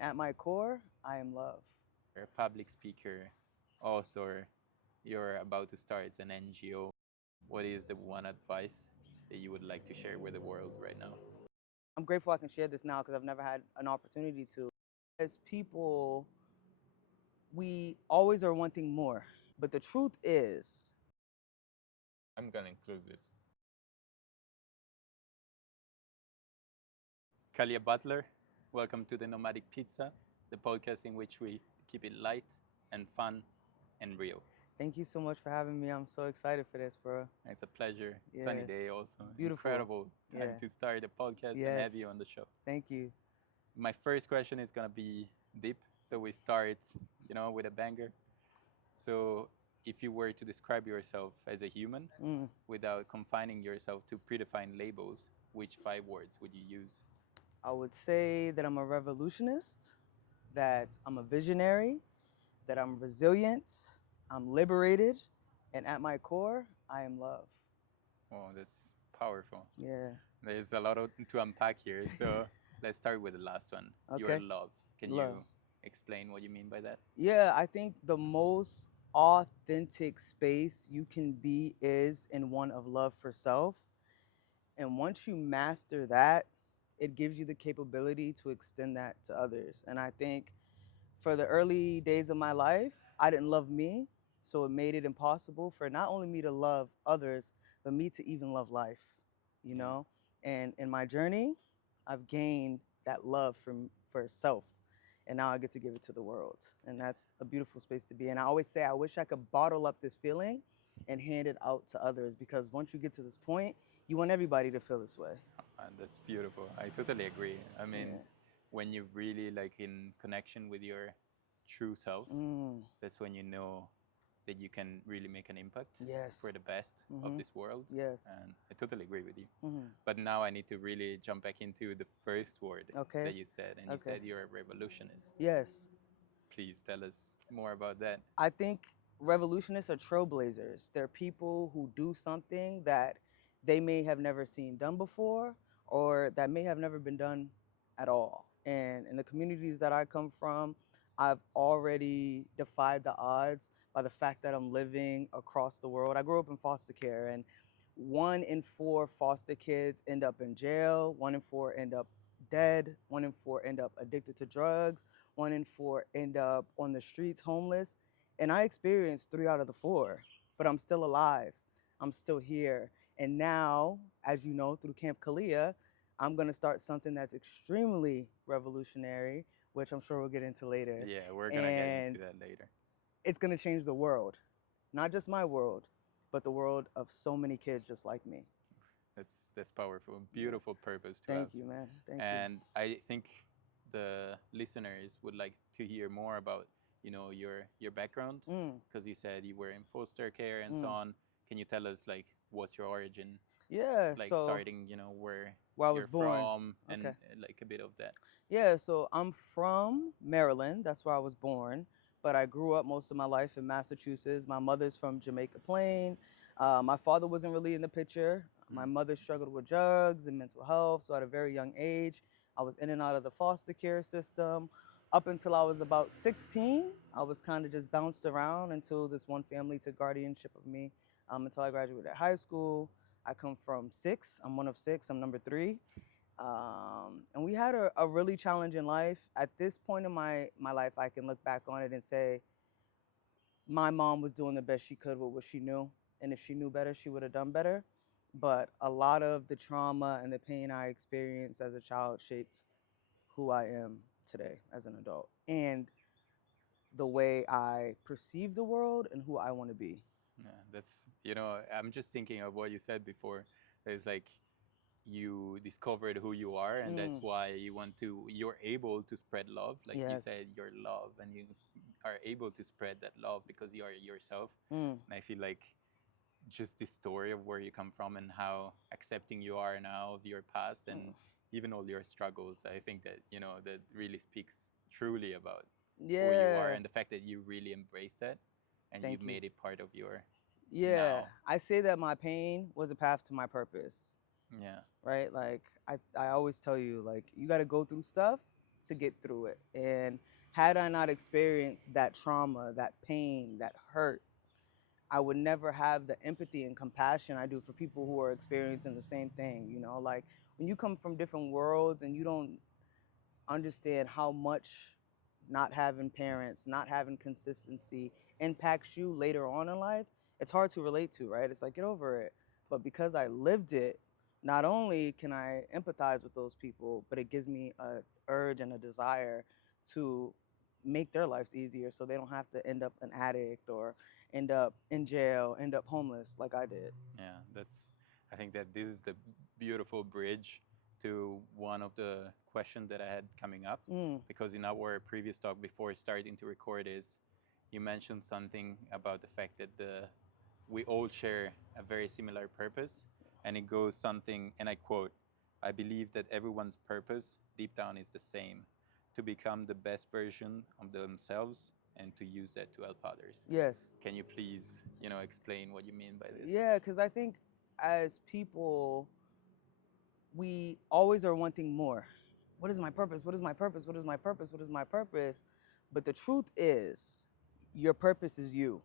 At my core, I am love. You're a public speaker, author, you're about to start an NGO. What is the one advice that you would like to share with the world right now? I'm grateful I can share this now because I've never had an opportunity to. As people, we always are wanting more. But the truth is, I'm gonna include this. Khalia Butler, welcome to the Nomadic Pizza, the podcast in which we keep it light and fun and real. thank you so much for having me. I'm so excited for this, bro. It's a pleasure. Sunny Yes. day also. Beautiful. Incredible time Yeah. to start the podcast and Yes. have you on the show. Thank you. My first question is gonna be deep. So we start, with a banger. So if you were to describe yourself as a human Mm. without confining yourself to predefined labels, which 5 words would you use? I would say that I'm a revolutionist, that I'm a visionary, that I'm resilient, I'm liberated, and at my core, I am love. Oh, that's powerful. Yeah. There's a lot to unpack here. So let's start with the last one. Your Okay. love. Can Love. you explain what you mean by that? Yeah, I think the most authentic space you can be is in one of love for self. And once you master that, it gives you the capability to extend that to others. And I think for the early days of my life, I didn't love me. So it made it impossible for not only me to love others, but me to even love life, you Yeah. know? And in my journey, I've gained that love for self. And now I get to give it to the world. And that's a beautiful space to be in. I always say, I wish I could bottle up this feeling and hand it out to others because once you get to this point, you want everybody to feel this way. That's beautiful. I totally agree. I mean, Yeah. when you really like in connection with your true self, Mm, that's when you know that you can really make an impact yes. for the best of Mm-hmm. this world. Yes. And I totally agree with you. Mm-hmm. But now I need to really jump back into the first word Okay. that you said, and you Okay. said you're a revolutionist. Yes. Please tell us more about that. I think revolutionists are trailblazers. They're people who do something that they may have never seen done before or that may have never been done at all. And in the communities that I come from, I've already defied the odds by the fact that I'm living across the world. I grew up in foster care, and 1 in 4 foster kids end up in jail, 1 in 4 end up dead, 1 in 4 end up addicted to drugs, 1 in 4 end up on the streets homeless. And I experienced 3 out of the 4, but I'm still alive. I'm still here. And now, as you know, through Camp Khalia, I'm going to start something that's extremely revolutionary, which I'm sure we'll get into later. Yeah, we're gonna get And into that later. it's going to change the world, not just my world, but the world of so many kids just like me. That's powerful. Yeah. Beautiful purpose to have. Thank you, man. Thank you. And I think the listeners would like to hear more about your background, Mm, because you said you were in foster care and so mm. on. Can you tell us like what's your origin, Yeah, like so starting where I was you're born. from, and Okay. like a bit of that? Yeah, so I'm from Maryland. That's where I was born. But I grew up most of my life in Massachusetts. My mother's from Jamaica Plain. My father wasn't really in the picture. My Mm. mother struggled with drugs and mental health. So at a very young age, I was in and out of the foster care system. Up until I was about 16, I was kind of just bounced around until this one family took guardianship of me until I graduated high school. I come from six. I'm one of six. I'm number three. And we had a really challenging life. At this point in my life, I can look back on it and say my mom was doing the best she could with what she knew. And if she knew better, she would have done better. But a lot of the trauma and the pain I experienced as a child shaped who I am today as an adult and the way I perceive the world and who I want to be. Yeah, I'm just thinking of what you said before. It's like you discovered who you are, and that's Mm, why you're able to spread love, like you yes. said, your love, and you are able to spread that love because you are yourself. Mm, And I feel like just the story of where you come from and how accepting you are now of your past and mm. even all your struggles, I think that that really speaks truly about who you are, Yeah. and the fact that you really embrace that and you've Thank you. made it part of your Yeah. now. I say that my pain was a path to my purpose. Yeah. Right? Like I always tell you, like you got to go through stuff to get through it. And had I not experienced that trauma, that pain, that hurt, I would never have the empathy and compassion I do for people who are experiencing the same thing. You know, like when you come from different worlds and you don't understand how much not having parents, not having consistency impacts you later on in life, it's hard to relate to, right? It's like, get over it. But because I lived it, not only can I empathize with those people, but it gives me a urge and a desire to make their lives easier so they don't have to end up an addict or end up in jail, end up homeless like I did. Yeah, I think that this is the beautiful bridge to one of the questions that I had coming up. Mm, Because in our previous talk before starting to record is you mentioned something about the fact that we all share a very similar purpose, and it goes something, and I quote, "I believe that everyone's purpose deep down is the same, to become the best version of themselves and to use that to help others." yes. Can you please, explain what you mean by this? Yeah, because I think as people, we always are wanting more. What is my purpose? What is my purpose? What is my purpose? What is my purpose? But the truth is, your purpose is you.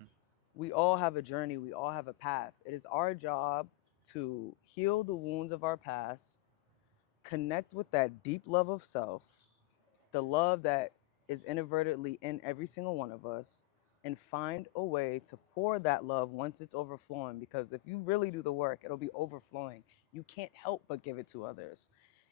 Mm. We all have a journey, we all have a path. It is our job to heal the wounds of our past, connect with that deep love of self, the love that is inadvertently in every single one of us, and find a way to pour that love once it's overflowing. Because if you really do the work, it'll be overflowing. You can't help but give it to others.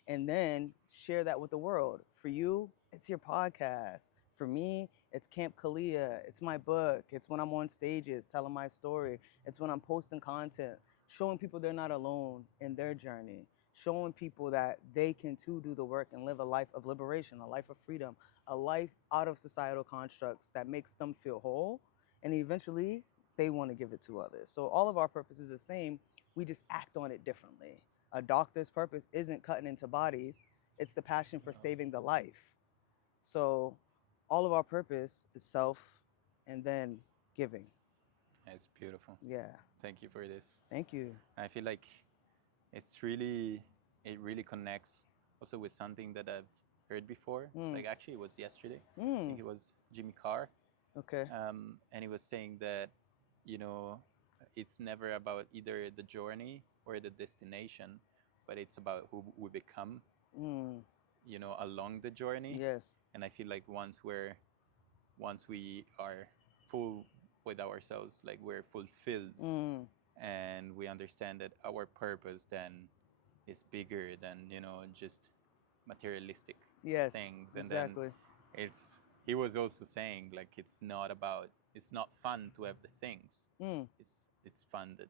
And then share that with the world. For you, it's your podcast. For me, it's Camp Khalia. It's my book. It's when I'm on stages telling my story. It's when I'm posting content, showing people they're not alone in their journey, showing people that they can too do the work and live a life of liberation, a life of freedom, a life out of societal constructs that makes them feel whole. And eventually, they want to give it to others. So all of our purpose is the same. We just act on it differently. A doctor's purpose isn't cutting into bodies, it's the passion for No, saving the life. So all of our purpose is self and then giving. it's beautiful. Yeah. Thank you for this. Thank you. I feel like it really connects also with something that I've heard before. Mm. Like actually, it was yesterday. I think Mm. it was Jimmy Carr, Okay. and he was saying that you know it's never about either the journey or the destination, but it's about who we become. Mm. Along the journey. Yes. And I feel like once we are full with ourselves, like we're fulfilled, Mm. and we understand that our purpose then is bigger than just materialistic Yes. things. And then Exactly. it's he was also saying like it's not fun to have the things, Mm. it's fun the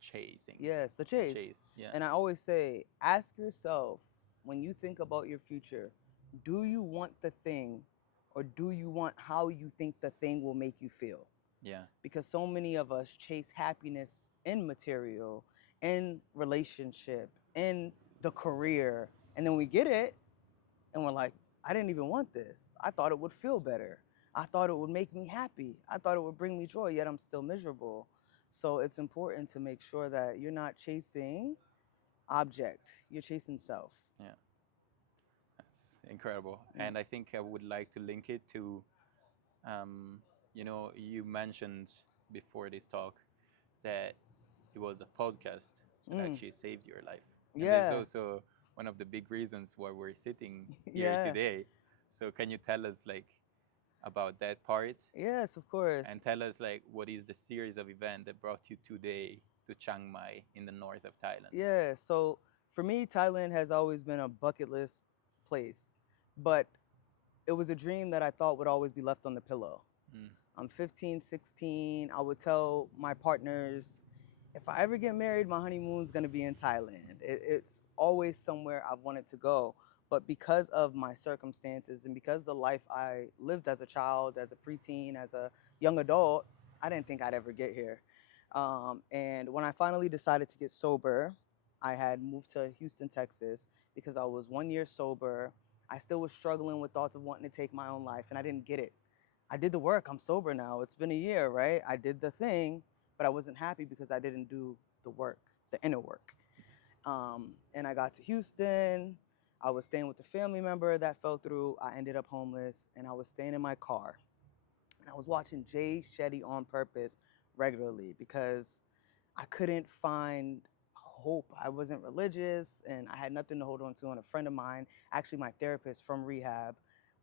chasing, Yes, the the chase. chase. Yeah. And I always say, ask yourself when you think about your future, do you want the thing or do you want how you think the thing will make you feel? Yeah. Because so many of us chase happiness in material, in relationship, in the career, and then we get it and we're like, I didn't even want this. I thought it would feel better. I thought it would make me happy. I thought it would bring me joy, yet I'm still miserable. So it's important to make sure that you're not chasing object, you're chasing self. Yeah. That's incredible. Mm. And I think I would like to link it to, you mentioned before this talk that it was a podcast that Mm. actually saved your life. And this is Yeah, also one of the big reasons why we're sitting here yeah, today. So can you tell us like about that part, yes, of course. and tell us like what is the series of event that brought you today to Chiang Mai in the north of Thailand? Yeah, so for me, Thailand has always been a bucket list place, but it was a dream that I thought would always be left on the pillow. Mm. I'm 15, 16. I would tell my partners, if I ever get married, my honeymoon's gonna be in Thailand. It's always somewhere I've wanted to go. But because of my circumstances and because the life I lived as a child, as a preteen, as a young adult, I didn't think I'd ever get here. And when I finally decided to get sober, I had moved to Houston, Texas, because I was 1 year sober. I still was struggling with thoughts of wanting to take my own life, and I didn't get it. I did the work. I'm sober now. It's been a year, right? I did the thing, but I wasn't happy because I didn't do the work, the inner work. And I got to Houston. I was staying with a family member that fell through. I ended up homeless, and I was staying in my car. And I was watching Jay Shetty on purpose regularly because I couldn't find hope. I wasn't religious and I had nothing to hold on to. And a friend of mine, actually my therapist from rehab,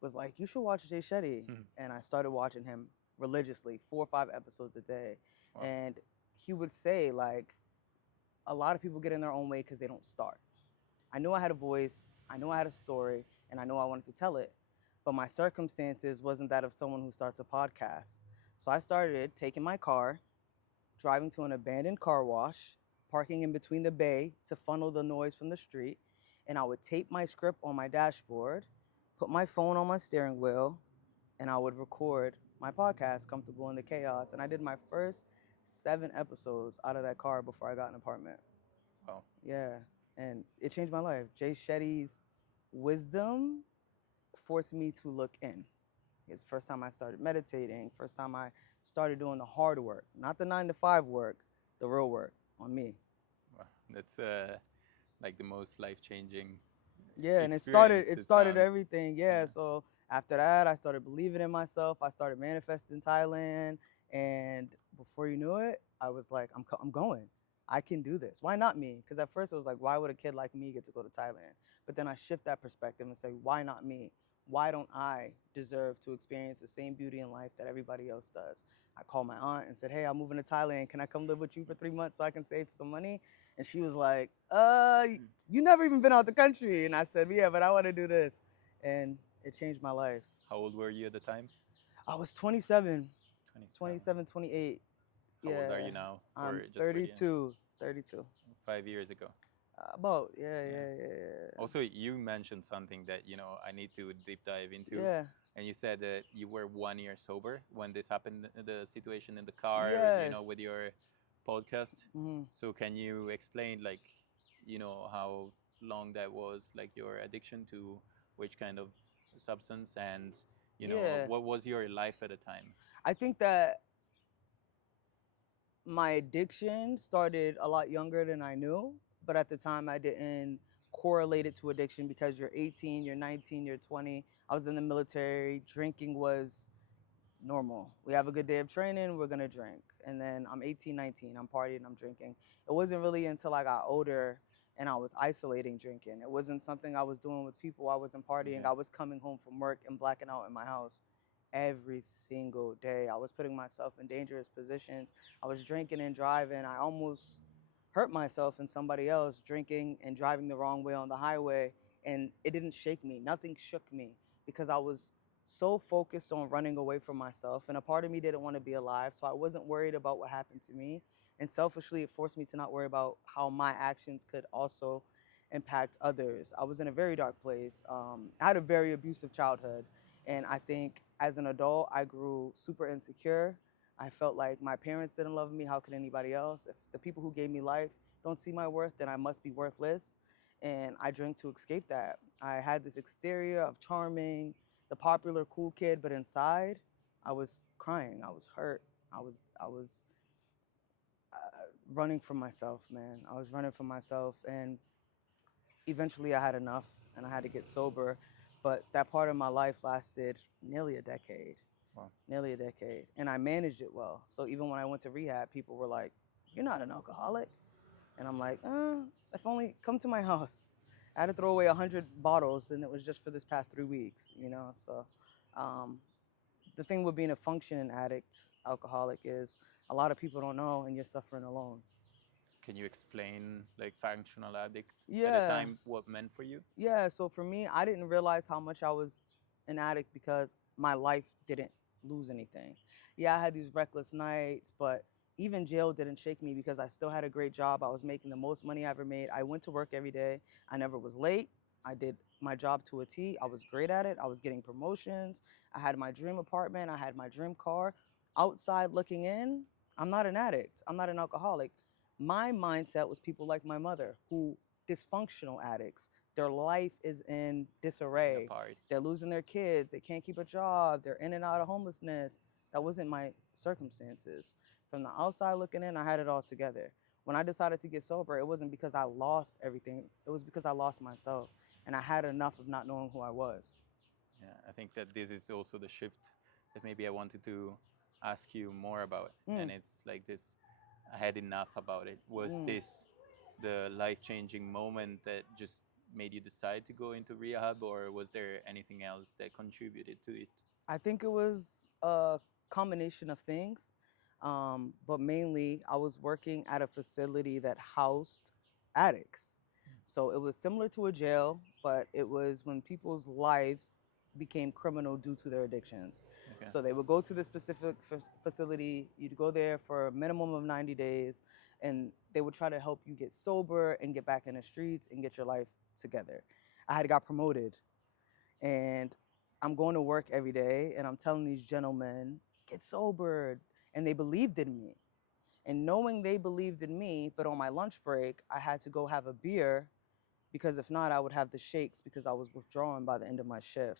was like, "You should watch Jay Shetty." And I started watching him religiously, 4 or 5 episodes a day. Wow. And he would say, like, a lot of people get in their own way because they don't start. I knew I had a voice, I knew I had a story, and I knew I wanted to tell it. But my circumstances wasn't that of someone who starts a podcast. So I started taking my car, driving to an abandoned car wash, parking in between the bay to funnel the noise from the street, and I would tape my script on my dashboard, put my phone on my steering wheel, and I would record my podcast, Comfortable in the Chaos. And I did my first 7 episodes out of that car before I got an apartment. Wow. Yeah, and it changed my life. Jay Shetty's wisdom forced me to look in. It's the first time I started meditating, first time I started doing the hard work, not the 9 to 5 work, the real work on me. Wow. That's like the most life-changing Yeah, and experience, it it started sounds. everything. Yeah, so after that, I started believing in myself. I started manifesting Thailand, and before you knew it, I was like, I'm going. I can do this. Why not me? Because at first it was like, why would a kid like me get to go to Thailand? But then I shift that perspective and say, why not me? Why don't I deserve to experience the same beauty in life that everybody else does? I called my aunt and said, hey, I'm moving to Thailand. Can I come live with you for 3 months so I can save some money? And she was like, you never even been out the country. And I said, yeah, but I want to do this. And it changed my life. How old were you at the time? I was 27, 27. 27, 28. How old are Yeah. you now? I'm Just for the 32, 32. 5 years ago. About, yeah, Yeah. yeah, yeah, yeah. Also, you mentioned something that I need to deep dive into, Yeah. and you said that you were 1 year sober when this happened, the situation in the car, Yes. with your podcast. Hmm. So can you explain, like, how long that was, like your addiction to which kind of substance, and Yeah. what was your life at the time? I think that my addiction started a lot younger than I knew, but at the time I didn't correlate it to addiction because you're 18, you're 19, you're 20. I was in the military. Drinking was normal. We have a good day of training, we're gonna drink. And then I'm 18, 19, I'm partying, I'm drinking. It wasn't really until I got older and I was isolating drinking. It wasn't something I was doing with people. I wasn't partying. Yeah. I was coming home from work and blacking out in my house every single day. I was putting myself in dangerous positions. I was drinking and driving. I almost hurt myself and somebody else drinking and driving the wrong way on the highway. And it didn't shake me. Nothing shook me because I was so focused on running away from myself. And a part of me didn't want to be alive. So I wasn't worried about what happened to me. And selfishly, it forced me to not worry about how my actions could also impact others. I was in a very dark place. I had a very abusive childhood. And I think as an adult, I grew super insecure. I felt like my parents didn't love me. How could anybody else? If the people who gave me life don't see my worth, then I must be worthless. And I drank to escape that. I had this exterior of charming, the popular cool kid, but inside, I was crying. I was hurt. I was running from myself, man. I was running from myself, and eventually I had enough, and I had to get sober. But that part of my life lasted nearly a decade. Wow. Nearly a decade, and I managed it well. So even when I went to rehab, people were like, "You're not an alcoholic," and I'm like, "If only come to my house." I had to throw away 100 bottles, and it was just for this past 3 weeks, you know. So, um, the thing with being a functioning addict, alcoholic, is a lot of people don't know, and you're suffering alone. Can you explain, like, functional addict at the Yeah. time, what meant for you? Yeah, so for me, I didn't realize how much I was an addict because my life didn't lose anything. Yeah, I had these reckless nights, but even jail didn't shake me because I still had a great job. I was making the most money I ever made. I went to work every day. I never was late. I did my job to a T. I was great at it. I was getting promotions. I had my dream apartment. I had my dream car. Outside looking in, I'm not an addict. I'm not an alcoholic. My mindset was people like my mother who dysfunctional addicts. Their life is in Falling disarray. apart. They're losing their kids. They can't keep a job. They're in and out of homelessness. That wasn't my circumstances. From the outside looking in, I had it all together. When I decided to get sober, it wasn't because I lost everything. It was because I lost myself. and I had enough of not knowing who I was. Yeah, I think that this is also the shift that maybe I wanted to ask you more about. And Mm, it's like this, I had enough about it. Was mm. this the life changing moment that just made you decide to go into rehab, or was there anything else that contributed to it? I think it was a combination of things, but mainly I was working at a facility that housed addicts. So it was similar to a jail, but it was when people's lives became criminal due to their addictions. Okay. So they would go to this specific facility, you'd go there for a minimum of 90 days, and they would try to help you get sober and get back in the streets and get your life together. I had got promoted, and I'm going to work every day and I'm telling these gentlemen, get sobered. And they believed in me. And knowing they believed in me, but on my lunch break, I had to go have a beer because if not, I would have the shakes because I was withdrawing by the end of my shift.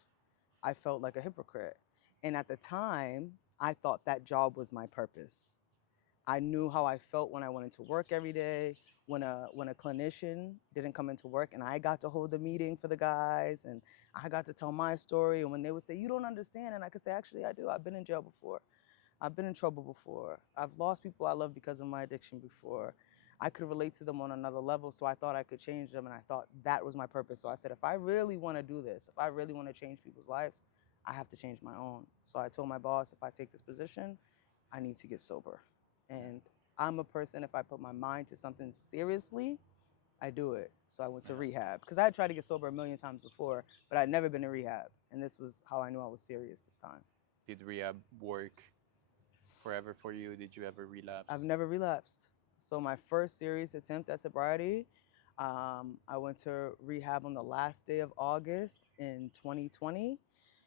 I felt like a hypocrite. And at the time, I thought that job was my purpose. I knew how I felt when I went into work every day, when a clinician didn't come into work and I got to hold the meeting for the guys and I got to tell my story, and when they would say, you don't understand, and I could say, actually I do. I've been in jail before. I've been in trouble before. I've lost people I love because of my addiction before. I could relate to them on another level, so I thought I could change them, and I thought that was my purpose. So I said, if I really want to do this, if I really want to change people's lives, I have to change my own. So I told my boss, if I take this position, I need to get sober. And I'm a person, if I put my mind to something seriously, I do it. So I went to Yeah. rehab because I had tried to get sober a million times before, but I'd never been to rehab. And this was how I knew I was serious this time. Did rehab work forever for you? Did you ever relapse? I've never relapsed. So my first serious attempt at sobriety, I went to rehab on the last day of August in 2020,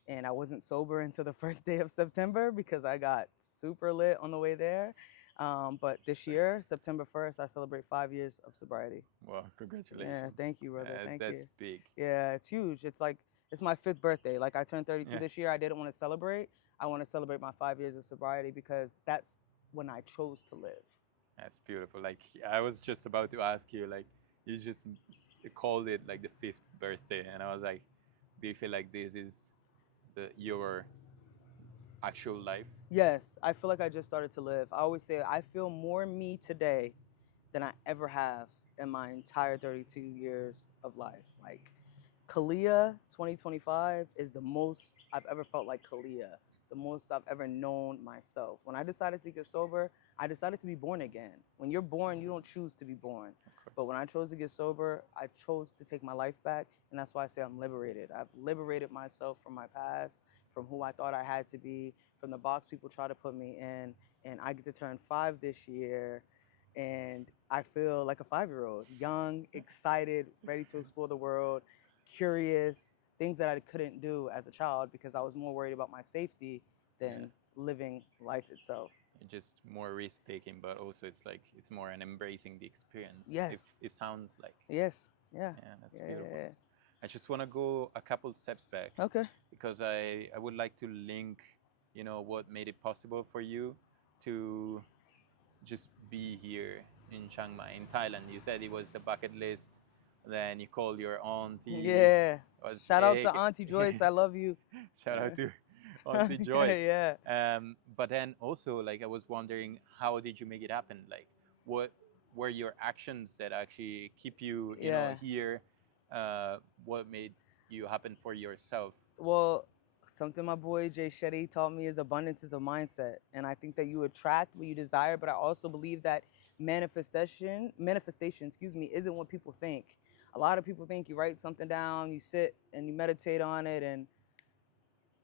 and I wasn't sober until the first day of September because I got super lit on the way there. But this year, September 1st, I celebrate 5 years of sobriety. Well, Yeah, congratulations. thank you, brother. Thank That's you. big. Yeah, it's huge. It's like it's my fifth birthday. Like I turned 32 Yeah, this year. I didn't want to celebrate. I want to celebrate my 5 years of sobriety because that's when I chose to live. that's beautiful. Like I was just about to ask you, like you just called it like the fifth birthday, and I was like, do you feel like this is your actual life? Yes, I feel like I just started to live. I always say I feel more me today than I ever have in my entire 32 years of life. Like Khalia 2025 is the most I've ever felt like Khalia, the most I've ever known myself. When I decided to get sober, I decided to be born again. When you're born, you don't choose to be born. Of But course. when I chose to get sober, I chose to take my life back. And that's why I say I'm liberated. I've liberated myself from my past, from who I thought I had to be, from the box people try to put me in. And I get to turn 5 this year. And I feel like a 5-year-old, young, excited, ready to explore the world, curious, things that I couldn't do as a child because I was more worried about my safety Yeah. than living life itself. Just more risk taking, but also it's like it's more an embracing the experience. If Yes. it sounds like, Yes. Yeah. yeah, that's Yeah. beautiful. Yeah. I just want to go a couple steps back Yeah. Okay. because I would like to link, what made it possible for you to just be here in Chiang Mai, in Thailand. You said it was a bucket list. Then you called your auntie. Yeah. Was Shout out hey, to Auntie Joyce. I love you. shout out to Yeah. Auntie Joyce. Yeah. But then also, like, I was wondering, how did you make it happen? Like, what were your actions that actually keep you, Yeah. here? What made you happen for yourself? Well, something my boy Jay Shetty taught me is abundance is a mindset. And I think that you attract what you desire, but I also believe that manifestation, excuse me, isn't what people think. A lot of people think you write something down, you sit and you meditate on it and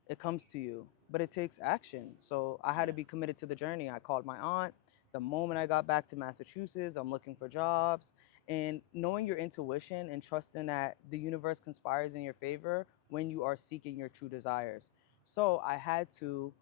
it comes to you, but it takes action. So I had to Yeah. be committed to the journey. I called my aunt. The moment I got back to Massachusetts, I'm looking for jobs. And knowing your intuition and trusting that the universe conspires in your favor when you are seeking your true desires. So I had to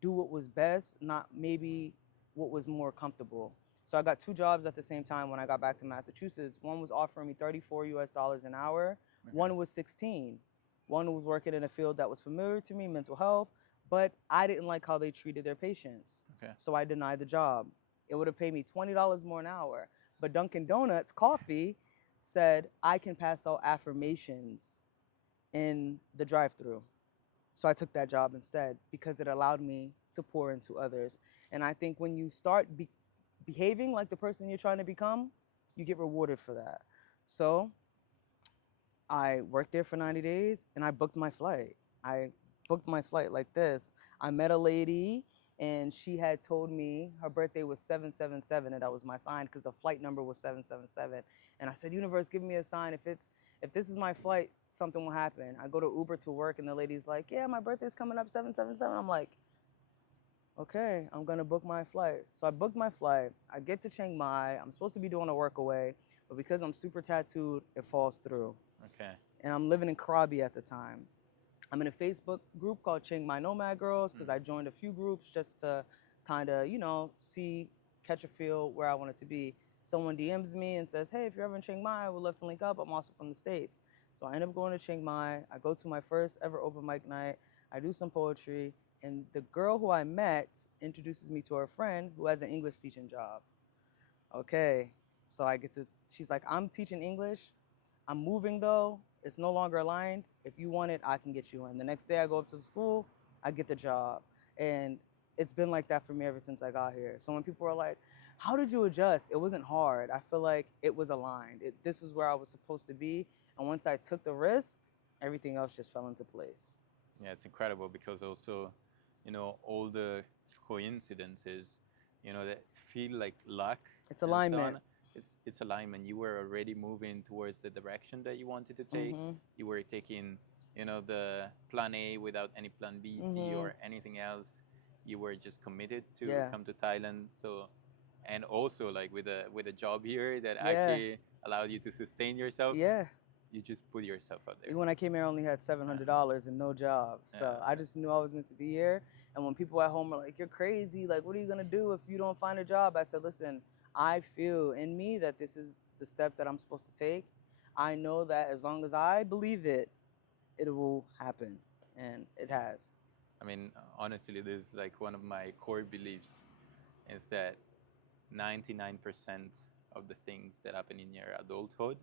do what was best, not maybe what was more comfortable. So I got two jobs at the same time when I got back to Massachusetts. One was offering me 34 US dollars an hour, Okay. one was 16. One was working in a field that was familiar to me, mental health, but I didn't like how they treated their patients. Okay. So I denied the job. It would have paid me $20 more an hour. But Dunkin' Donuts coffee said I can pass out affirmations in the drive-through. So I took that job instead because it allowed me to pour into others. And I think when you start behaving like the person you're trying to become, you get rewarded for that. So I worked there for 90 days and I booked my flight. I booked my flight like this. I met a lady and she had told me her birthday was 777 and that was my sign because the flight number was 777. And I said, "Universe, give me a sign if this is my flight, something will happen." I go to Uber to work and the lady's like, "Yeah, my birthday's coming up 777." I'm like, "Okay, I'm gonna book my flight." So I booked my flight. I get to Chiang Mai. I'm supposed to be doing a work away, but because I'm super tattooed, it falls through. Okay. And I'm living in Krabi at the time. I'm in a Facebook group called Chiang Mai Nomad Girls because I joined a few groups just to kind of, see, catch a feel where I wanted to be. Someone DMs me and says, "Hey, if you're ever in Chiang Mai, I would love to link up. I'm also from the States." So I end up going to Chiang Mai. I go to my first ever open mic night. I do some poetry. And the girl who I met introduces me to her friend who has an English teaching job. Okay. So she's like, "I'm teaching English. I'm moving though. It's no longer aligned. If you want it, I can get you in." The next day I go up to the school, I get the job. And it's been like that for me ever since I got here. So when people are like, "How did you adjust?" It wasn't hard. I feel like it was aligned. This is where I was supposed to be. And once I took the risk, everything else just fell into place. Yeah, it's incredible because also, all the coincidences, that feel like luck It's and so on. alignment. It's alignment. You were already moving towards the direction that you wanted to take. Mm-hmm. You were taking, the plan A without any plan B, C, Mm-hmm. or anything else. You were just committed to Yeah. come to Thailand. So, and also like with a job here that Yeah. actually allowed you to sustain yourself. Yeah. You just put yourself out there. Even when I came here, I only had $700 and no job. So I just knew I was meant to be here. And when people at home are like, "You're crazy. Like, what are you going to do if you don't find a job?" I said, "Listen, I feel in me that this is the step that I'm supposed to take. I know that as long as I believe it, it will happen." And it has. I mean, honestly, this is like one of my core beliefs is that 99% of the things that happen in your adulthood,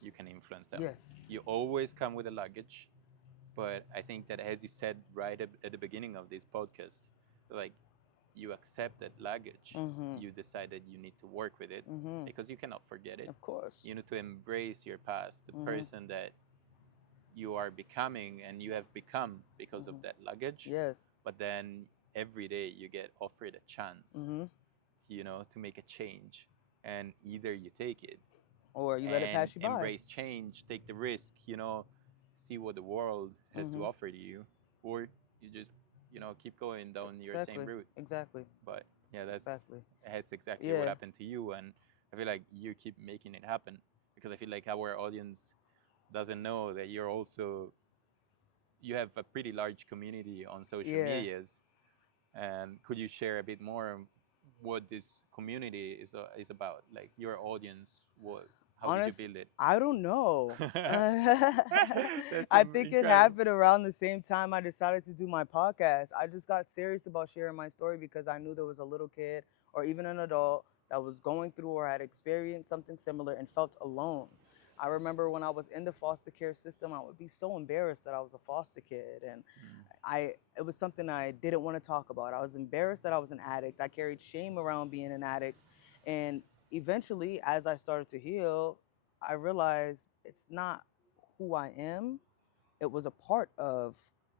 you can influence them. Yes. You always come with a luggage, but I think that as you said right at the beginning of this podcast, like you accept that luggage, Mm-hmm. you decide that you need to work with it Mm-hmm. because you cannot forget it. Of course. You need to embrace your past, the person that you are becoming and you have become because of that luggage. Yes. But then every day you get offered a chance, Mm-hmm. to make a change. And either you take it Or you let it and pass you by. embrace change, take the risk, see what the world has to offer to you, or you just, keep going down your same route. Exactly. But yeah, Exactly. that's exactly what happened to you. And I feel like you keep making it happen because I feel like our audience doesn't know that you have a pretty large community on social Yeah. medias. And could you share a bit more what this community is about? Like your audience, how did you build it? I don't know. That's I think it incredible. happened around the same time I decided to do my podcast. I just got serious about sharing my story because I knew there was a little kid or even an adult that was going through or had experienced something similar and felt alone. I remember when I was in the foster care system, I would be so embarrassed that I was a foster kid, and it was something I didn't want to talk about. I was embarrassed that I was an addict. I carried shame around being an addict. And eventually, as I started to heal, I realized it's not who I am. It was a part of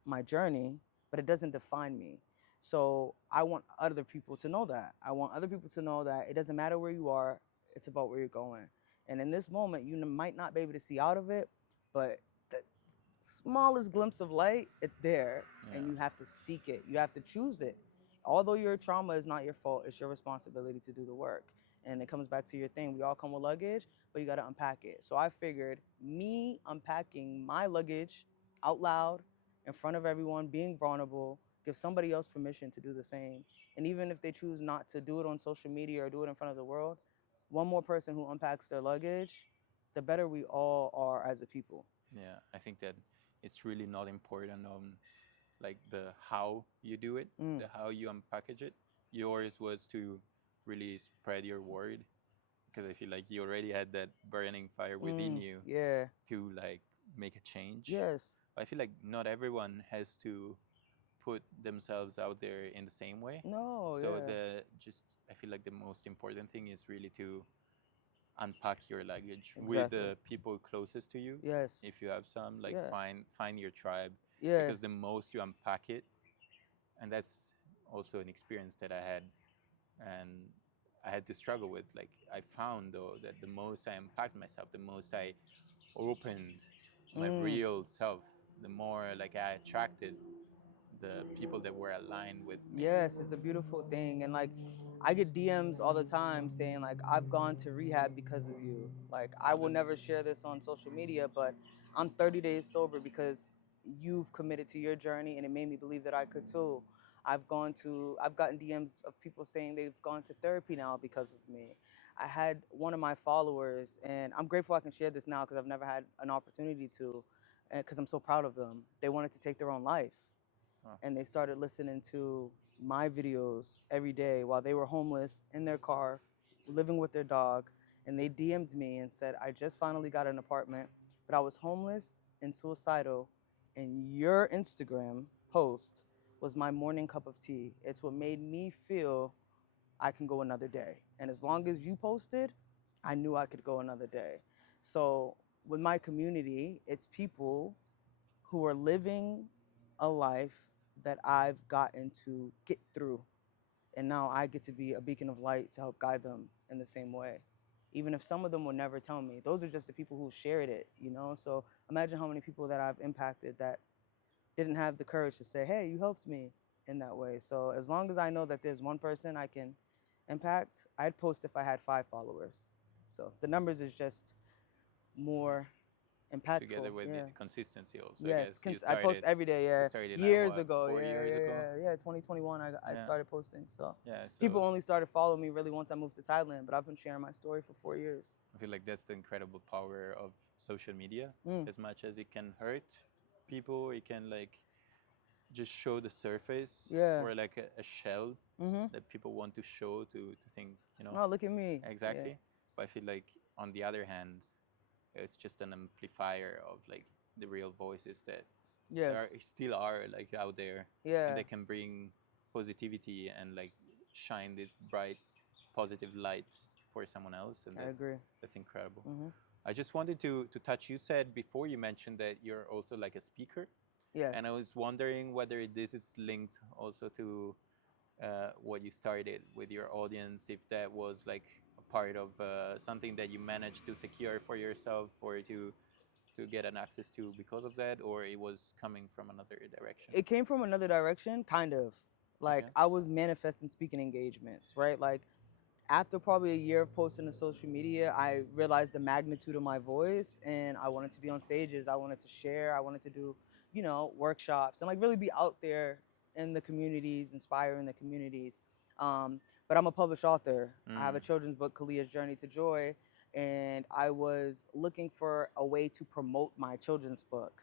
my journey, but it doesn't define me. So I want other people to know that. I want other people to know that it doesn't matter where you are, it's about where you're going. And in this moment, you might not be able to see out of it, but the smallest glimpse of light, it's there, and you have to seek it. You have to choose it. Although your trauma is not your fault, it's your responsibility to do the work. And it comes back to your thing. We all come with luggage, but you got to unpack it. So I figured me unpacking my luggage out loud in front of everyone, being vulnerable, give somebody else permission to do the same. And even if they choose not to do it on social media or do it in front of the world, one more person who unpacks their luggage, the better we all are as a people. Yeah, I think that it's really not important on like the how you do it, the how you unpackage it. Yours was to really spread your word because I feel like you already had that burning fire within you Yeah. to like make a change. Yes. I feel like not everyone has to put themselves out there in the same way. No. So Yeah. the just I feel like the most important thing is really to unpack your luggage with Exactly. the people closest to you. Yes. If you have some, like Yeah. find your tribe, Yeah. because the most you unpack it, and that's also an experience that I had, and I had to struggle with. Like I found though that the most I unpacked myself, the most I opened my Mm. real self, the more like I attracted the people that were aligned with me. Yes, it's a beautiful thing. And like I get DMs all the time saying like I've gone to rehab because of you. Like I Oh, will that's never share this on social media, but I'm 30 days sober because you've committed to your journey and it made me believe that I could too. I've gotten DMs of people saying they've gone to therapy now because of me. I had one of my followers, and I'm grateful I can share this now because I've never had an opportunity to, because I'm so proud of them. They wanted to take their own life, oh, and they started listening to my videos every day while they were homeless in their car, living with their dog. And they DM'd me and said, I just finally got an apartment, but I was homeless and suicidal. And your Instagram post was my morning cup of tea. It's what made me feel I can go another day. And as long as you posted, I knew I could go another day. So with my community, it's people who are living a life that I've gotten to get through. And now I get to be a beacon of light to help guide them in the same way. Even if some of them will never tell me, those are just the people who shared it, you know? So imagine how many people that I've impacted that didn't have the courage to say, hey, you helped me in that way. So as long as I know that there's one person I can impact, I'd post if I had 5 followers. So the numbers is just more together impactful. with the Yeah. consistency also. I Yes, guess I post every day. you Yeah, started like years what, ago. 4 years ago? Yeah. 2021, I Yeah, started posting. So yeah. people So only started following me really once I moved to Thailand. But I've been sharing my story for 4 years. I feel like that's the incredible power of social media. Mm, As much as it can hurt people, it can like just show the surface yeah. or like a shell Mhm. that people want to show to think, Oh, look at me. Yeah. exactly. But I feel like on the other hand, it's just an amplifier of like the real voices that there are Yes. still are like out there, and Yeah. they can bring positivity and like shine this bright positive light for someone else, and I agree. that's incredible. Mhm. I just wanted to touch, you said before, you mentioned that you're also like a speaker, Yeah. and I was wondering whether this is linked also to what you started with your audience, if that was like a part of something that you managed to secure for yourself or to get an access to because of that, or it was coming from another direction. It came from another direction, kind of. Like Okay. I was manifesting speaking engagements, right? Like after probably a year of posting to social media, I realized the magnitude of my voice and I wanted to be on stages. I wanted to share. I wanted to do, workshops and like really be out there in the communities, inspiring the communities. But I'm a published author. I have a Mm. children's book, Khalia's Journey to Joy, and I was looking for a way to promote my children's book.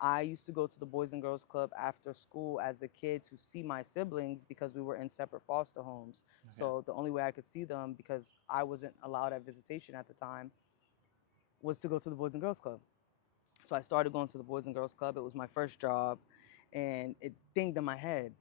I used to go to the Boys and Girls Club after school as a kid to see my siblings because we were in separate foster homes. Okay. So the only way I could see them, because I wasn't allowed at visitation at the time, was to go to the Boys and Girls Club. So I started going to the Boys and Girls Club. It was my first job, and it dinged in my head.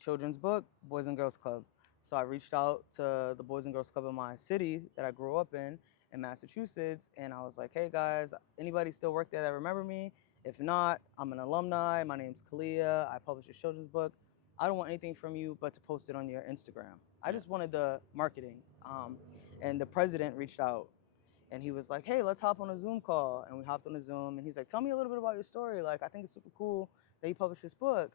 Children's book, Boys and Girls Club. So I reached out to the Boys and Girls Club in my city that I grew up in Massachusetts, and I was like, hey guys, anybody still work there that remember me? If not, I'm an alumni. My name's Khalia. I publish a children's book. I don't want anything from you but to post it on your Instagram. I Yeah. just wanted the marketing. And the president reached out and he was like, hey, let's hop on a Zoom call. And we hopped on a Zoom and he's like, tell me a little bit about your story. Like, I think it's super cool that you published this book.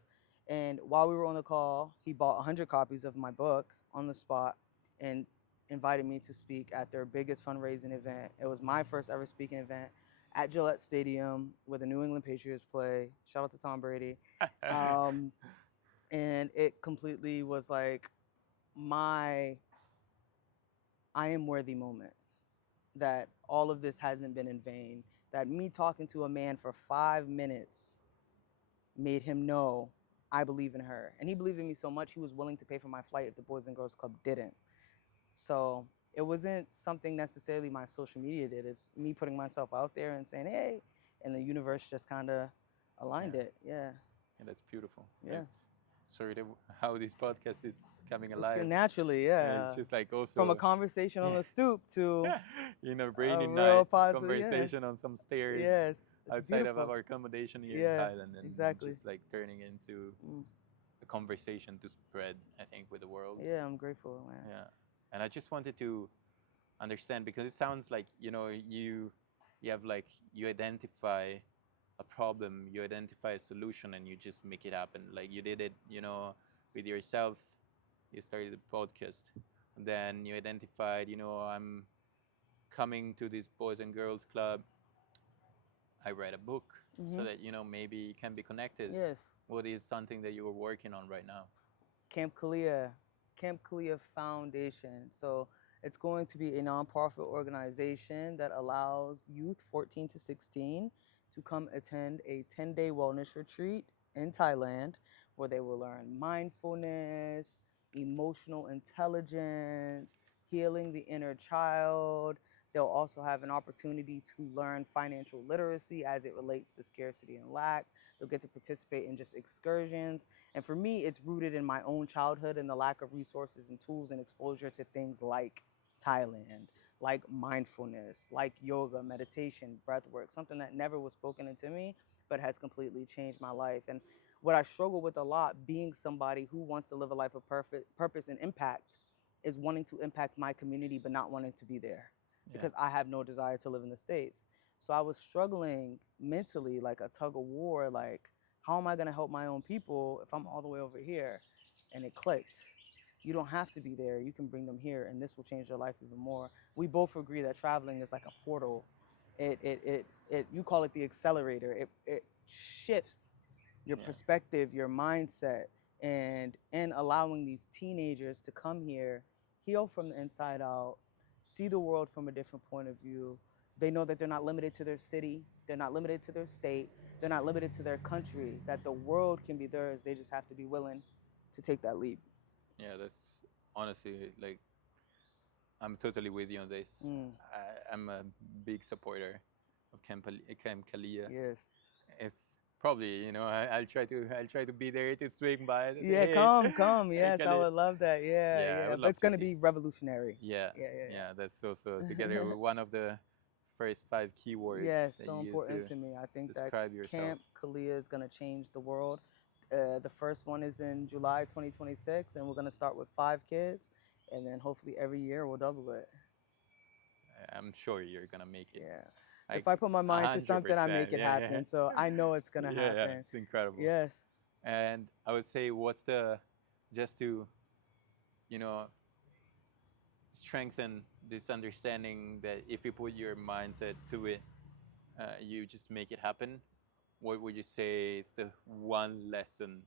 And while we were on the call, he bought 100 copies of my book on the spot and invited me to speak at their biggest fundraising event. It was my first ever speaking event at Gillette Stadium where the New England Patriots play. Shout out to Tom Brady. Um, and it completely was like my I am worthy moment, that all of this hasn't been in vain, that me talking to a man for 5 minutes made him know I believe in her. And he believed in me so much he was willing to pay for my flight if the Boys and Girls Club didn't. So it wasn't something necessarily my social media did. It's me putting myself out there and saying, hey, and the universe just kind of aligned Yeah. it. Yeah. Yeah, that's beautiful. Yeah. That's sort of how this podcast is coming alive. Naturally, Yeah, it's yeah. just like From a also, conversation on yeah, the stoop to rainy a night real positive, yeah. conversation on some stairs Yes. It's outside of beautiful. our accommodation here in Yeah, Thailand, and exactly. just like turning into Mm. a conversation to spread, I think, with the world. Yeah, I'm grateful, man. Yeah, and I just wanted to understand because it sounds like you have like you identify a problem, you identify a solution, and you just make it happen. Like you did it, with yourself. You started a podcast, and then you identified, I'm coming to this boys and girls club. I write a book so Hmm. that maybe it can be connected. Yes. What is something that you are working on right now? Camp Khalia, Camp Khalia Foundation. So it's going to be a nonprofit organization that allows youth 14 to 16 to come attend a 10-day wellness retreat in Thailand where they will learn mindfulness, emotional intelligence, healing the inner child. They'll also have an opportunity to learn financial literacy as it relates to scarcity and lack. They'll get to participate in just excursions. And for me, it's rooted in my own childhood and the lack of resources and tools and exposure to things like Thailand, like mindfulness, like yoga, meditation, breath work, something that never was spoken into me, but has completely changed my life. And what I struggle with a lot, being somebody who wants to live a life of purpose and impact, is wanting to impact my community, but not wanting to be there Yeah, because I have no desire to live in the States. So I was struggling mentally, like a tug of war, like, how am I going to help my own people if I'm all the way over here? And it clicked. You don't have to be there. You can bring them here, and this will change your life even more. We both agree that traveling is like a portal. You call it the accelerator. It shifts your yeah, perspective, your mindset, and in allowing these teenagers to come here, heal from the inside out, see the world from a different point of view. They know that they're not limited to their city, they're not limited to their state, they're not limited to their country, that the world can be theirs. They just have to be willing to take that leap. yeah. That's honestly like I'm totally with you on this. Mm, I'm a big supporter of Camp Kalia. yes. It's probably I'll try to be there to swing by and say Yeah, hey, come. hey Yes, I Kalia. would love that. Yeah, Yeah, I yeah. would But love it's to going to see. be revolutionary. Yeah, Yeah, yeah. That's also yeah, together yeah. with one of the first five keywords Yes, that so you use important to to me. I think that describe yourself. Camp Kalia is going to change the world. The first one is in July 2026, and we're going to start with 5 kids, and then hopefully every year we'll double it. I'm sure you're gonna make it. Yeah. Like If I put my a mind to hundred something, I percent. make it Yeah, yeah. happen. So I know it's going to Yeah, yeah. happen. It's incredible. Yes. And I would say, what's the just to you know strengthen this understanding that if you put your mindset to it, you just make it happen. What would you say is the one lesson,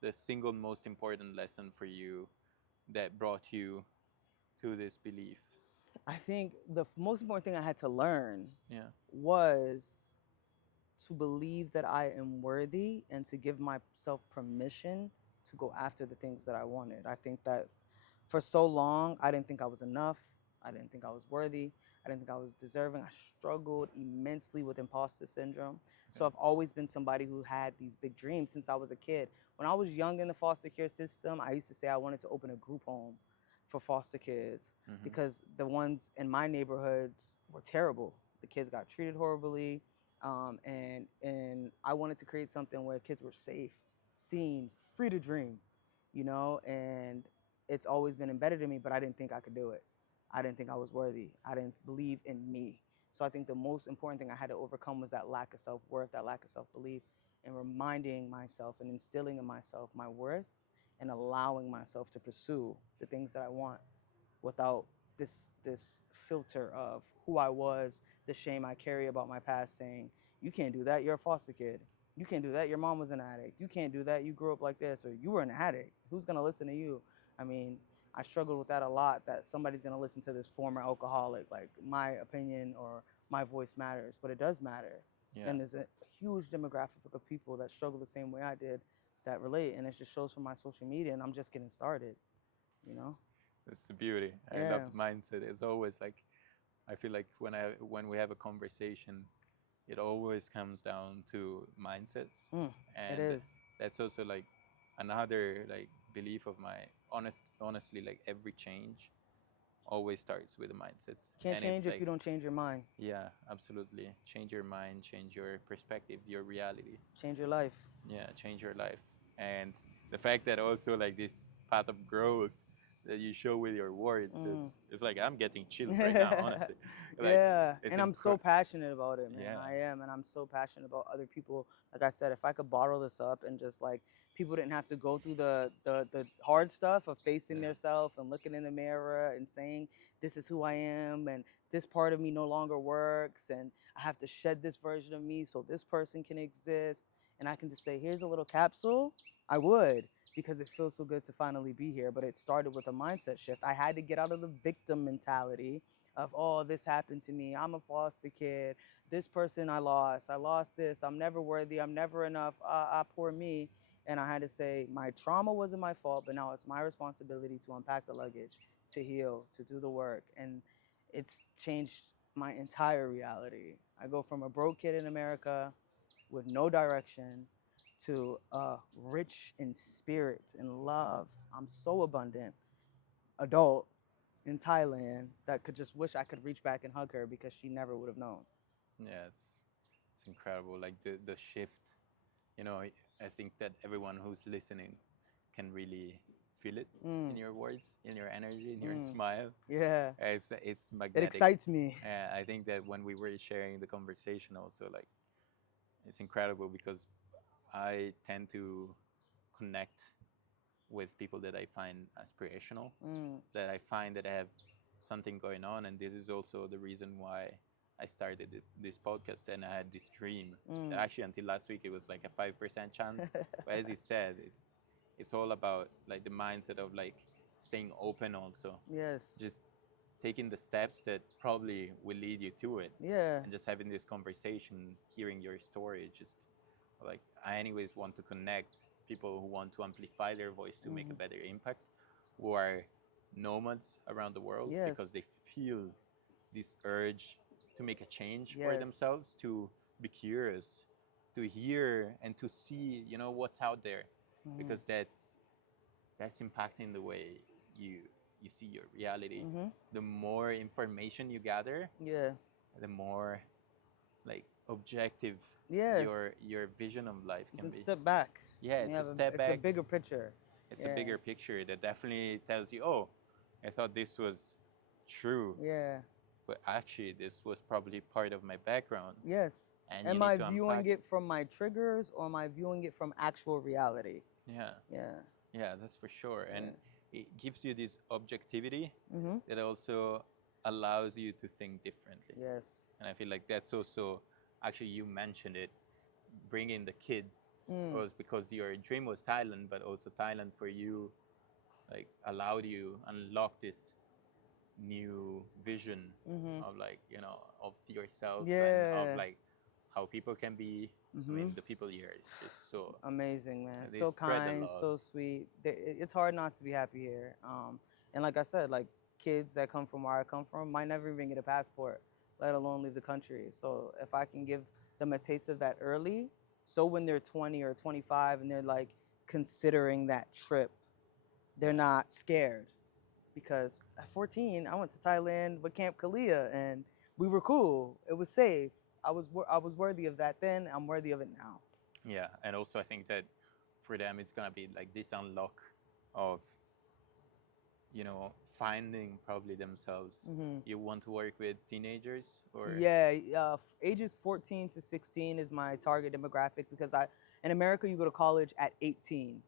the single most important lesson for you that brought you to this belief? I think the most important thing I had to learn Yeah, was to believe that I am worthy and to give myself permission to go after the things that I wanted. I think that for so long, I didn't think I was enough. I didn't think I was worthy. I didn't think I was deserving. I struggled immensely with imposter syndrome. So okay. I've always been somebody who had these big dreams since I was a kid. When I was young in the foster care system, I used to say I wanted to open a group home for foster kids Mm-hmm. because the ones in my neighborhoods were terrible. The kids got treated horribly, and I wanted to create something where kids were safe, seen, free to dream, and it's always been embedded in me, but I didn't think I could do it. I didn't think I was worthy. I didn't believe in me. So I think the most important thing I had to overcome was that lack of self-worth, that lack of self-belief, and reminding myself and instilling in myself my worth and allowing myself to pursue the things that I want without this filter of who I was, the shame I carry about my past, saying, "You can't do that. You're a foster kid. You can't do that. Your mom was an addict. You can't do that. You grew up like this, or you were an addict. Who's gonna listen to you?" I mean, I struggled with that a lot. That somebody's gonna listen to this former alcoholic. Like my opinion or my voice matters, but it does matter. Yeah. And there's a huge demographic of people that struggle the same way I did that relate, and it just shows from my social media. And I'm just getting started. You know. That's the beauty. I love Yeah. the mindset. It's always like I feel like when we have a conversation, it always comes down to mindsets, Mm, it and is. that's also like another like belief of my honestly like every change always starts with a mindset, Can't and it's change if you like don't change your mind. yeah, absolutely change your mind, change your perspective, your reality. Change your life. Yeah, change your life. And the fact that also like this path of growth that you show with your words, Mm. it's like I'm getting chills right now, honestly. Like Yeah, it's and I'm so incredible. passionate about it, man. Yeah, I am, and I'm so passionate about other people. Like I said, if I could bottle this up and just like people didn't have to go through the hard stuff of facing yeah, their self and looking in the mirror and saying this is who I am and this part of me no longer works and I have to shed this version of me so this person can exist and I can just say here's a little capsule, I would because it feels so good to finally be here. But it started with a mindset shift. I had to get out of the victim mentality of, oh, this happened to me. I'm a foster kid. This person I lost. I lost this. I'm never worthy. I'm never enough. Poor me. And I had to say, my trauma wasn't my fault, but now it's my responsibility to unpack the luggage, to heal, to do the work. And it's changed my entire reality. I go from a broke kid in America with no direction to rich in spirit and love. I'm so abundant adult in Thailand that could just wish I could reach back and hug her because she never would have known. yeah. It's incredible. Like the shift. You know, I think that everyone who's listening can really feel it in Mm, your words, in your energy, in your mm, smile. yeah, It's it magnetic. excites me. I think that when we were sharing the conversation, also like it's incredible because I tend to connect with people that I find aspirational, Mm, that I find that I have something going on, and this is also the reason why I started this podcast. And I had this dream that mm. actually until last week it was like a 5% chance, but as you said, it's all about like the mindset of like staying open, also Yes. just taking the steps that probably will lead you to it, Yeah. and just having this conversation, hearing your story, just like I anyways want to connect people who want to amplify their voice to make a Mm. better impact, who are nomads around the world Yes. because they feel this urge to make a change for Yes. themselves, to be curious, to hear and to see, you know, what's out there, Mm-hmm. because that's impacting the way you you see your reality. Mm-hmm. The more information you gather, Yeah. the more like objective Yes. your vision of life You can can be. step back. Yeah, And you it's a have step it's a back. bigger picture. It's a Yeah. bigger picture that definitely tells you, oh, I thought this was true, Yeah. but actually this was probably part of my background, Yes. and you Am need I to viewing unpack it. it from my triggers or am I viewing it from actual reality? Yeah, Yeah. yeah, that's for sure. And Yeah. it gives you this objectivity Mm-hmm. that also allows you to think differently. Yes. And I feel like that's also, actually you mentioned it, bringing the kids Mm. was because your dream was Thailand, but also Thailand for you like allowed you unlock this new vision Mm-hmm. of like, you know, of yourself and of Yeah. like how people can be. I Mm-hmm. mean, the people here is just so Amazing, man. they So spread the kind, love. so sweet. It's hard not to be happy here. And like I said, like kids that come from where I come from might never even get a passport, let alone leave the country. So if I can give them a taste of that early, so when they're 20 or 25 and they're like considering that trip, they're Yeah. not scared. Because at 14, I went to Thailand with Camp Khalia and we were cool. It was safe. I was worthy of that then. I'm worthy of it now. Yeah, and also I think that for them it's gonna be like this unlock of, you know, finding probably themselves. Hmm. You want to work with teenagers or Yeah, ages 14 to 16 is my target demographic because in America you go to college at 18.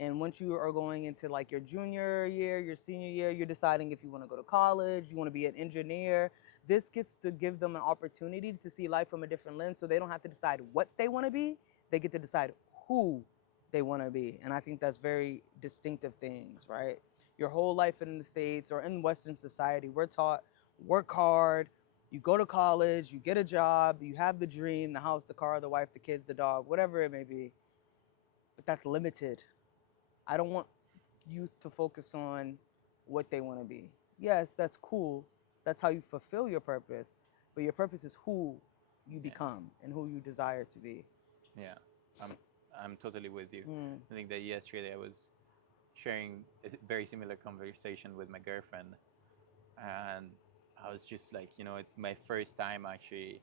And once you are going into like your junior year, your senior year, you're deciding if you want to go to college, you want to be an engineer. This gets to give them an opportunity to see life from a different lens so they don't have to decide what they want to be. They get to decide who they want to be. And I think that's very distinctive things, right? Your whole life in the States or in Western society, we're taught work hard, you go to college, you get a job, you have the dream, the house, the car, the wife, the kids, the dog, whatever it may be. But that's limited. I don't want youth to focus on what they want to be. Yes, that's cool. That's how you fulfill your purpose, but your purpose is who you Yeah. become and who you desire to be. Yeah, I'm I'm totally with you. Mm. I think that yesterday I was sharing a very similar conversation with my girlfriend, and I was just like, it's my first time actually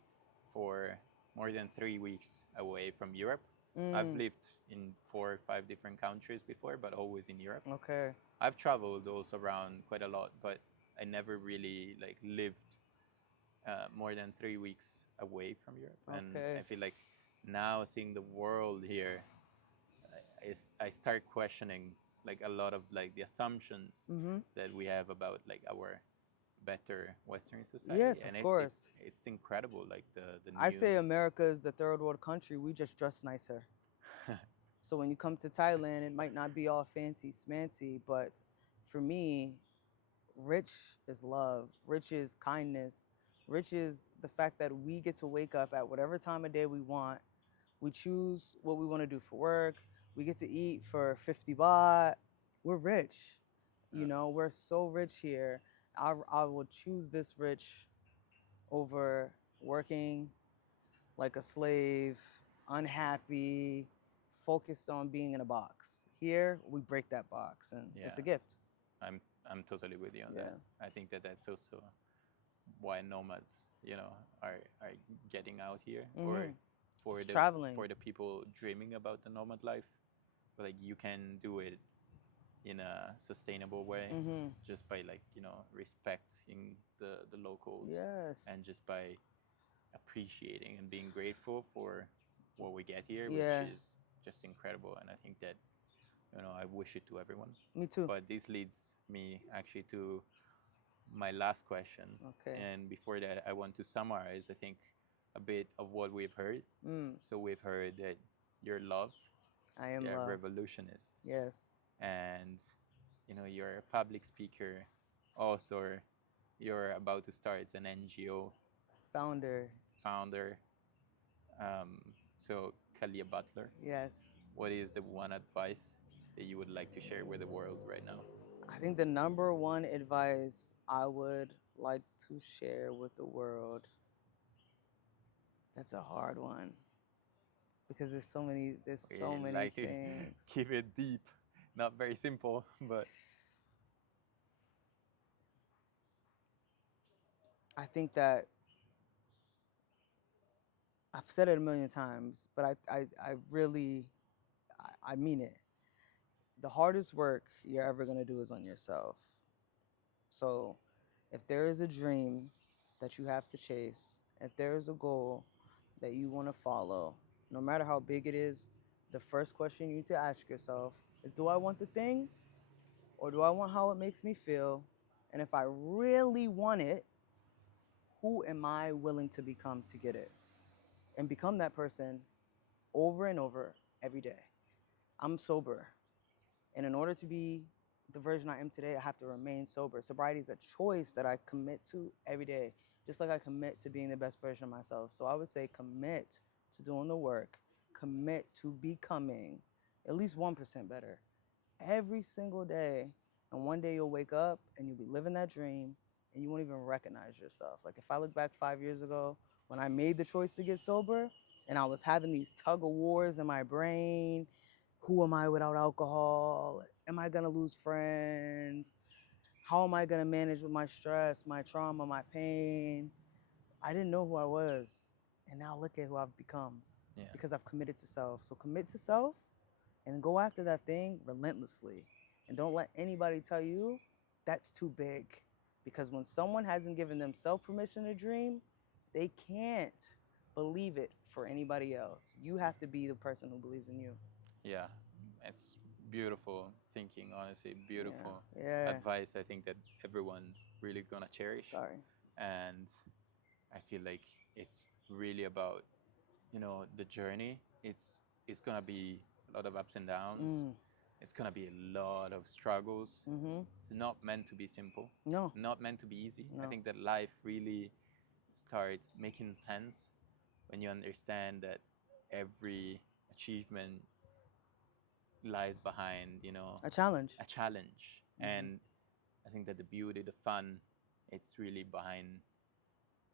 for more than 3 weeks away from Europe. I've Mm. lived in 4 or 5 different countries before, but always in Europe. Okay. I've traveled also around quite a lot, but I never really like lived more than 3 weeks away from Europe. And I Okay. feel like now seeing the world here, I start questioning like a lot of like the assumptions Mm-hmm. that we have about like our better Western society, Yes, and of it's it's course. it's incredible like the I new say America is the third world country. We just dress nicer. So when you come to Thailand, it might not be all fancy smancy, but for me, rich is love, rich is kindness, rich is the fact that we get to wake up at whatever time of day we want. We choose what we want to do for work. We get to eat for 50 baht. We're rich. Yeah. We're so rich here. I will choose this rich over working like a slave, unhappy, focused on being in a box. Here, we break that box, and it's Yeah, a gift. I'm totally with you on Yeah. that. I think that that's also why nomads, are getting out here, or Mm-hmm. for Just the traveling. for the people dreaming about the nomad life, like you can do it in a sustainable way, Mm-hmm. just by like respecting the locals, Yes. and just by appreciating and being grateful for what we get here, which Yeah. is just incredible. And I think that I wish it to everyone. Me too. But this leads me actually to my last question. Okay. And before that, I want to summarize, I think, a bit of what we've heard. Mm. So we've heard that you're love, I am you're a love. revolutionist, Yes. and you're a public speaker, author, you're about to start an NGO, Founder. founder. Um, so Khalia Butler, Yes. what is the one advice that you would like to share with the world right now? I think the number one advice I would like to share with the world, that's a hard one because there's so We many like to things. keep it deep, not very simple, but I think that I've said it a million times, but I really, I mean it. The hardest work you're ever going to do is on yourself. So if there is a dream that you have to chase, if there is a goal that you want to follow, no matter how big it is, the first question you need to ask yourself is, do I want the thing, or do I want how it makes me feel? And if I really want it, who am I willing to become to get it? And become that person over and over every day. I'm sober. And in order to be the version I am today, I have to remain sober. Sobriety is a choice that I commit to every day, just like I commit to being the best version of myself. So I would say commit to doing the work, commit to becoming at least 1% better every single day. And one day you'll wake up and you'll be living that dream and you won't even recognize yourself. Like if I look back 5 years ago when I made the choice to get sober and I was having these tug of wars in my brain, who am I without alcohol? Am I gonna lose friends? How am I gonna manage with my stress, my trauma, my pain? I didn't know who I was. And now look at who I've become yeah, because I've committed to self. So commit to self and go after that thing relentlessly. And don't let anybody tell you that's too big. Because when someone hasn't given themselves permission to dream, they can't believe it for anybody else. You have to be the person who believes in you. yeah, it's beautiful thinking, honestly, beautiful Yeah. Yeah. advice. I think that everyone's really gonna cherish, Sorry. and I feel like it's really about the journey. It's gonna be a lot of ups and downs. Mm. It's gonna be a lot of struggles. Mm-hmm. It's not meant to be simple, No. not meant to be easy. I No. think that life really starts making sense when you understand that every achievement lies behind A challenge. a challenge. Mm-hmm. And I think that the beauty, the fun, it's really behind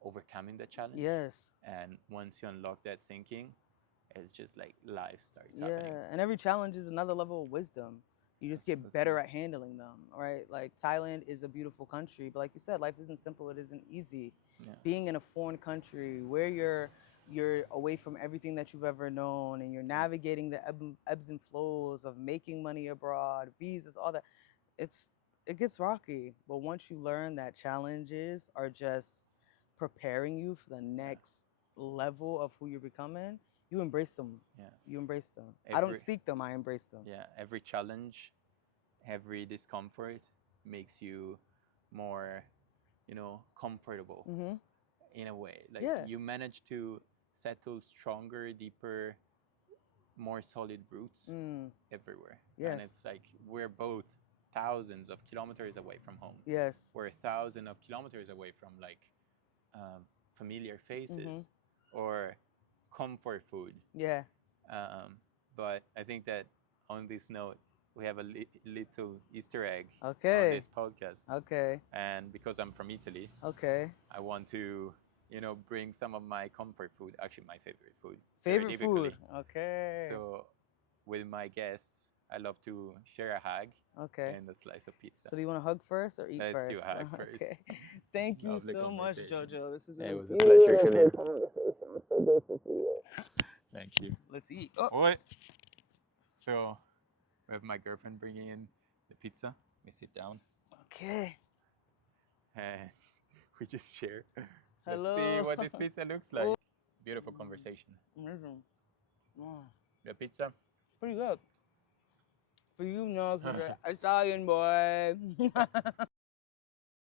overcoming the challenge. Yes. And once you unlock that thinking, it's just like life starts Yeah, happening. and every challenge is another level of wisdom. You just get better at handling them, right? Like Thailand is a beautiful country, but like you said, life isn't simple. It isn't easy. Yeah. Being in a foreign country where you're away from everything that you've ever known, and you're navigating the ebbs and flows of making money abroad, visas, all that. It gets rocky, but once you learn that challenges are just preparing you for the next level of who you're becoming, you embrace them. Yeah. You embrace them. I don't Every- seek them, I embrace them. Yeah, every challenge, every discomfort makes you more, comfortable Mm-hmm. in a way. Like Yeah. you manage to settle stronger, deeper, more solid roots everywhere. And Yes. it's like we're both thousands of kilometers away from home. Yes. We're thousands of kilometers away from like familiar faces or comfort food. Yeah. But I think that on this note, we have a little Easter egg on Okay. this podcast. Okay. And because I'm from Italy, Okay. I want to, bring some of my comfort food, actually my favorite food. Favorite food. stereotypically. Okay. So with my guests, I love to share a hug Okay. and a slice of pizza. So do you want to hug first or eat Let's first? do a hug first. Okay. Thank you Lovely so much, conversation. Jojo. This has been It a was a pleasure, Khalia. conversation. Thank you. Let's eat. Oh. What? So, we have my girlfriend bringing in the pizza. We sit down Okay. and we just share. Hello. Let's see what this pizza looks like. Beautiful conversation. Amazing. Oh, The pizza. pretty good. For you, no, 'cause you're Italian boy.